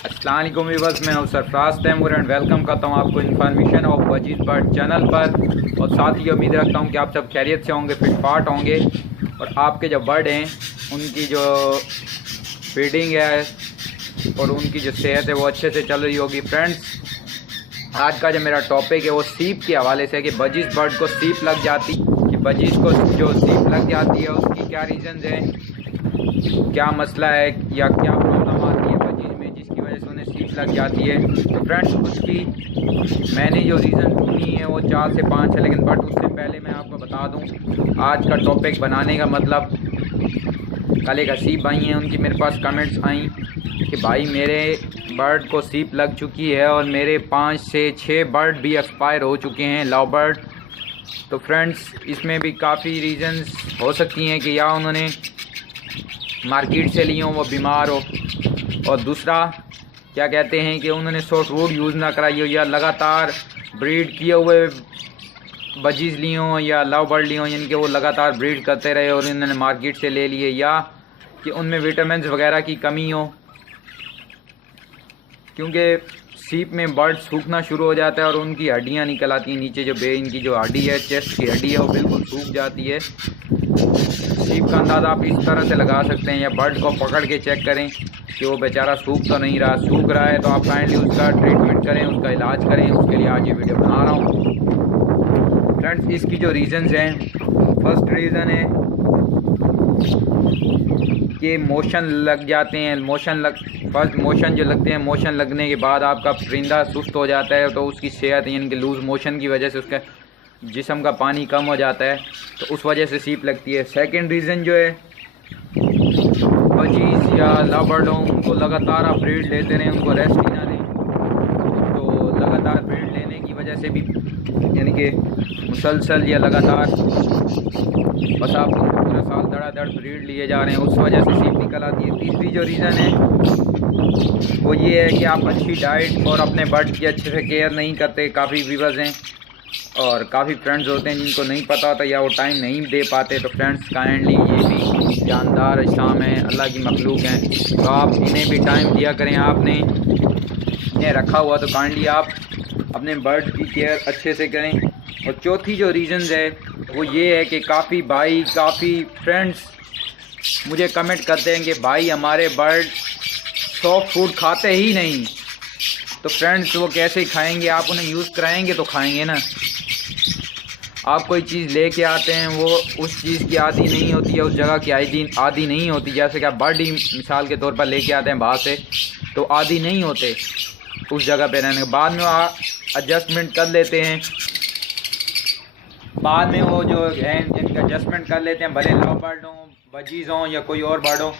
अस्सलाम वालेकुम व्यूअर्स, मैं हूं सरफराज तैमूर एंड वेलकम करता हूं आपको इन्फॉर्मेशन ऑफ वजीज़ बर्ड चैनल पर। और साथ ही उम्मीद रखता हूं कि आप सब खैरियत से होंगे, फिट फाट होंगे और आपके जो बर्ड हैं उनकी जो फीडिंग है और उनकी जो सेहत है वो अच्छे से चल रही होगी। फ्रेंड्स, आज का जो मेरा टॉपिक है वो सीप के हवाले से है कि बजीज़ बर्ड को सीप लग जाती, कि बजीज़ को जो सीप लग जाती है उसकी क्या रीज़न है, क्या मसला है या क्या प्रॉब्लम आती है बजीज़ में जिसकी वजह से उन्हें सीप लग जाती है। तो फ्रेंड्स, उसकी मैंने जो रीज़न ढूंढी है वो 4 से 5 है, लेकिन बट उससे पहले मैं आपको बता दूं आज का टॉपिक बनाने का मतलब, कल एक हसीब भाई हैं उनकी मेरे पास कमेंट्स आई कि भाई मेरे बर्ड को सीप लग चुकी है और मेरे 5 से 6 बर्ड भी एक्सपायर हो चुके हैं, लव बर्ड। तो फ्रेंड्स, इसमें भी काफ़ी रीज़न्स हो सकती हैं कि या उन्होंने मार्केट से ली हो, वो बीमार हो, और दूसरा क्या कहते हैं कि उन्होंने सॉफ्ट वुड यूज़ ना कराई हो, या लगातार ब्रीड किए हुए बजीज़ ली हों या लव बर्ड ली हों, यानी कि वो लगातार ब्रीड करते रहे और इन्होंने मार्केट से ले लिए, या कि उनमें विटामिन वगैरह की कमी हो। क्योंकि सीप में बर्ड सूखना शुरू हो जाता है और उनकी हड्डियाँ निकल आती हैं नीचे, जो इनकी जो हड्डी है, चेस्ट की हड्डी है, वो बिल्कुल सूख जाती है। सीप का अंदाज़ा आप इस तरह से लगा सकते हैं, या बर्ड को पकड़ के चेक करें कि वो बेचारा सूख तो नहीं रहा। सूख रहा है तो आप काइंडली उसका ट्रीटमेंट करें, उसका इलाज करें। उसके लिए आज ये वीडियो बना रहा हूँ। फ्रेंड्स, इसकी जो रीज़न्स हैं, फर्स्ट रीज़न है कि मोशन लग जाते हैं। फर्स्ट मोशन जो लगते हैं, मोशन लगने के बाद आपका परिंदा सुस्त हो जाता है, तो उसकी सेहत यानी कि लूज़ मोशन की वजह से उसका जिस्म का पानी कम हो जाता है, तो उस वजह से सीप लगती है। सेकंड रीज़न जो है, बजीज़ या लव बर्ड हों उनको लगातार आप ब्रीड लेते रहें, उनको रेस्ट ही ना दें, तो लगातार ब्रीड लेने की वजह से भी यानी कि मुसलसल या लगातार बस आप पूरा साल धड़ाधड़ ब्रीड लिए जा रहे हैं, उस वजह से सीप निकल आती है। तीसरी जो रीज़न है वो ये है कि आप अच्छी डाइट और अपने बर्ड की अच्छे से केयर नहीं करते। काफ़ी व्यूअर्स हैं और काफ़ी फ्रेंड्स होते हैं जिनको नहीं पता होता या वो टाइम नहीं दे पाते। तो फ्रेंड्स, काइंडली ये भी जानदार इस्लाम है, अल्लाह की मखलूक हैं, तो आप इन्हें भी टाइम दिया करें। आपने इन्हें रखा हुआ तो काइंडली आप अपने बर्ड की केयर अच्छे से करें। और चौथी जो रीज़न है वो ये है कि काफ़ी फ्रेंड्स मुझे कमेंट करते हैं कि भाई हमारे बर्ड सॉफ्ट फूड खाते ही नहीं। तो फ्रेंड्स, वो कैसे खाएंगे? आप उन्हें यूज़ कराएंगे तो खाएंगे ना। आप कोई चीज़ लेके आते हैं, वो उस चीज़ की आदी नहीं होती है, उस जगह की आदी नहीं होती। जैसे कि आप बर्ड ही मिसाल के तौर पर लेके आते हैं बाहर से, तो आदी नहीं होते उस जगह पे रहने के बाद में वो एडजस्टमेंट कर लेते हैं। बाद में वो जो हैं जिनका एडजस्टमेंट कर लेते हैं, भले लव बर्ड हों, बजीज़ हों या कोई और बर्ड हो।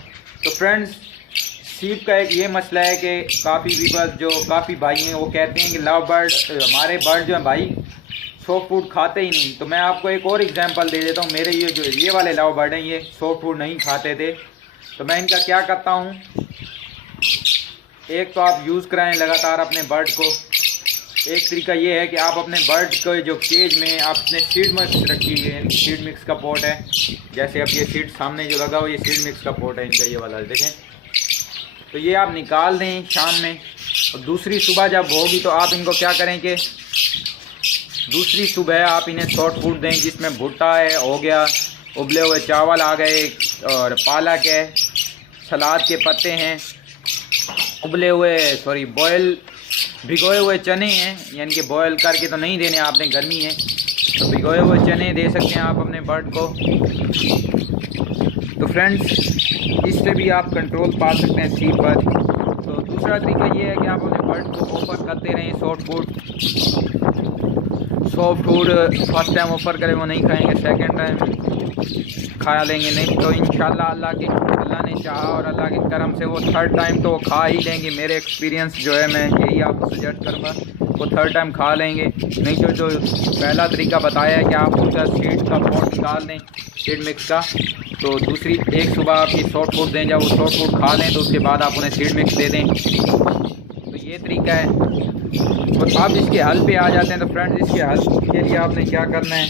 तो फ्रेंड्स, सीप का एक ये मसला है कि काफ़ी व्यूअर्स जो काफ़ी भाई हैं वो कहते हैं कि लव बर्ड हमारे बर्ड जो हैं भाई सॉफ्ट फूड खाते ही नहीं। तो मैं आपको एक और एग्जांपल दे देता हूँ। मेरे ये वाले लव बर्ड हैं, ये सॉफ्ट फूड नहीं खाते थे, तो मैं इनका क्या करता हूँ, एक तो आप यूज़ कराएं लगातार अपने बर्ड को। एक तरीका ये है कि आप अपने बर्ड को जो केज में आपने सीड मिक्स रखी है, सीड मिक्स का पॉट है, जैसे अब ये सीड सामने जो लगा हुआ ये सीड मिक्स का पॉट है इनका, ये वाला देखें, तो ये आप निकाल दें शाम में। और दूसरी सुबह जब होगी तो आप इनको क्या करें कि दूसरी सुबह आप इन्हें सॉफ्ट फूड दें, जिसमें भुट्टा है हो गया, उबले हुए चावल आ गए, और पालक है, सलाद के पत्ते हैं, भिगोए हुए चने हैं, यानी कि बॉयल करके तो नहीं देने आपने, गर्मी है तो भिगोए हुए चने दे सकते हैं आप अपने बर्ड को। तो फ्रेंड्स, इससे भी आप कंट्रोल पा सकते हैं सीप पर। तो दूसरा तरीका ये है कि आप अपने बर्ड को ऑफ़र करते रहें soft food. First time offer करें वो नहीं खाएंगे, सेकंड टाइम खा लेंगे, नहीं तो इंशाल्लाह अल्लाह ने चाहा और अल्लाह के करम से वो थर्ड टाइम तो वो खा ही लेंगे। मेरे एक्सपीरियंस जो है, मैं यही आपको सजेस्ट करूँगा, वो थर्ड टाइम खा लेंगे। नहीं तो जो पहला तरीका बताया है कि आप उसका सीड का पॉट निकाल दें, सीड मिक्स का, तो दूसरी एक सुबह आप ये सॉफ्ट फूड दें, जब वो सॉफ्ट फूड खा लें तो उसके बाद आप उन्हें सीड मिक्स दे दें। तो ये तरीका है। और आप इसके हल पे आ जाते हैं। तो फ्रेंड्स, इसके हल के लिए आपने क्या करना है,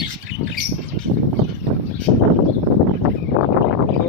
तो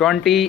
20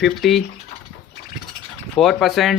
54%،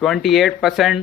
28%،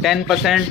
10%،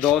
2